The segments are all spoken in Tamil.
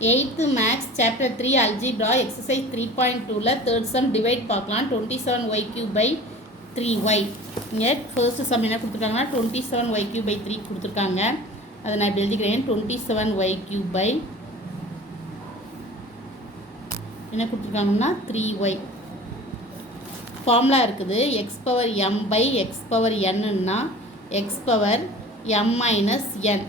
8th Maths Chapter 3 Algebra Exercise 3.2ல third sum divide பார்க்கலாம். 27y cube by 3y. இங்கே first sum என்ன கொடுத்துருக்காங்கன்னா 27y cube by 3 கொடுத்துருக்காங்க. அதை நான் இப்படி எழுதிக்கிறேன். 27y cube by என்ன கொடுத்துருக்காங்கன்னா 3y. ஃபார்முலா இருக்குது. x power m by x power n-ன்னா x power m minus n.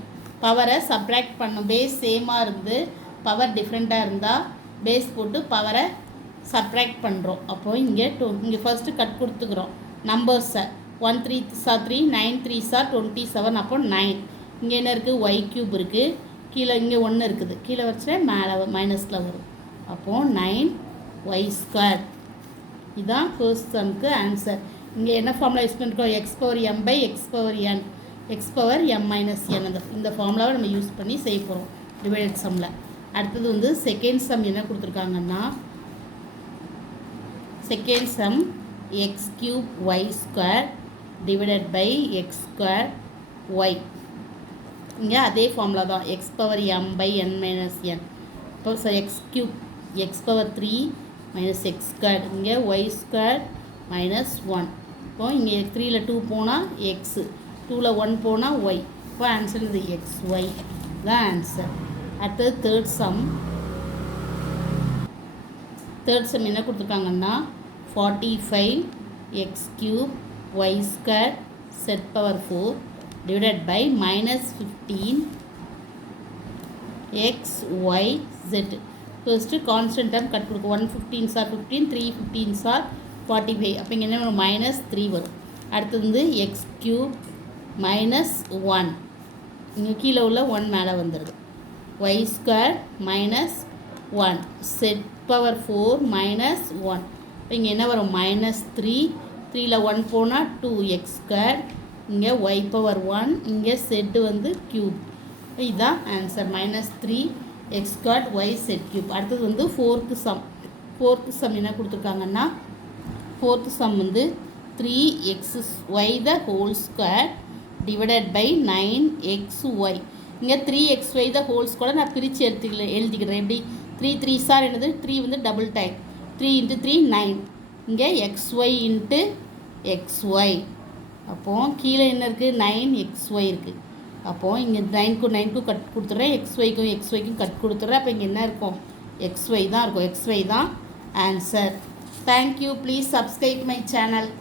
பவரை சப்ராக்ட் பண்ணும். பேஸ் சேமாக இருந்து பவர் டிஃப்ரெண்ட்டாக இருந்தால் பேஸ் போட்டு பவரை சப்ராக்ட் பண்ணுறோம். அப்போது இங்கே ஃபஸ்ட்டு கட் கொடுத்துக்கிறோம் நம்பர்ஸை. 1 3 3 9 3 27. அப்போ 9. இங்கே என்ன இருக்குது? ஒய் க்யூப் இருக்குது. கீழே இங்கே 1 இருக்குது. கீழே வச்சுட்டு மேலே மைனஸில் வரும். அப்போது 9y². இதுதான் ஃபர்ஸ்ட் சம்க்கு ஆன்சர். இங்கே என்ன ஃபார்முலா யூஸ் பண்ணிருக்கோம்? x power m by x power n, x power m minus n. இந்த ஃபார்முலாவை நம்ம யூஸ் பண்ணி செய்ய போகிறோம் டிவைடட் சம்மில். அடுத்தது வந்து செகண்ட் சம் என்ன கொடுத்துருக்காங்கன்னா second sum X cube Y square divided by X square Y. இங்கே அதே ஃபார்முலா தான், X power M by N minus N. இப்போ X cube X power 3 minus X square. இங்கே ஒய் ஸ்கொயர் மைனஸ் 1. இப்போது இங்கே 3ல் 2 போனால் எக்ஸு, 2ல் 1 போனால் ஒய். இப்போ ஆன்சர் இது எக்ஸ் ஒய் தான் ஆன்சர். அடுத்தது தேர்ட் சம் என்ன கொடுத்துருக்காங்கன்னா 45 x cube Y square z power 4 divided by minus 15 x y z. First constant term cut கொடுக்கும். 115 சார் 15, 315 சார் 45. அப்போ இங்கே என்ன மைனஸ் 3 வரும். அடுத்தது வந்து எக்ஸ் கியூப் மைனஸ் 1. இங்கே கீழே உள்ள 1 மேலே வந்துடுது. y square minus 1 set power 4 minus 1. இப்போ இங்கே என்ன வரும்? மைனஸ் 3. 3ல் 1 போனால் 2x square. இங்கே y power 1. இங்கே செட்டு வந்து க்யூப். இதுதான் answer. Minus 3x square y set cube. அடுத்தது வந்து ஃபோர்த்து சம் என்ன கொடுத்துருக்காங்கன்னா ஃபோர்த்து சம் வந்து 3xy the whole square divided by 9xy. இங்கே 3xy the whole square நான் பிரித்து எழுதிக்கிறேன். எப்படி? 3 3 சார் என்னது? 3 வந்து டபுள் டைம். 3 × 3 9. இங்கே xy இன்ட்டு xy. அப்போது கீழே என்ன இருக்குது? 9xy இருக்குது. அப்போது இங்கே 9க்கும் கட் கொடுத்துட்றேன். xyக்கும் கட் கொடுத்துட்றேன். அப்போ இங்கே என்ன இருக்கும்? xy தான் இருக்கும். xy தான் answer. Thank you. Please subscribe my channel.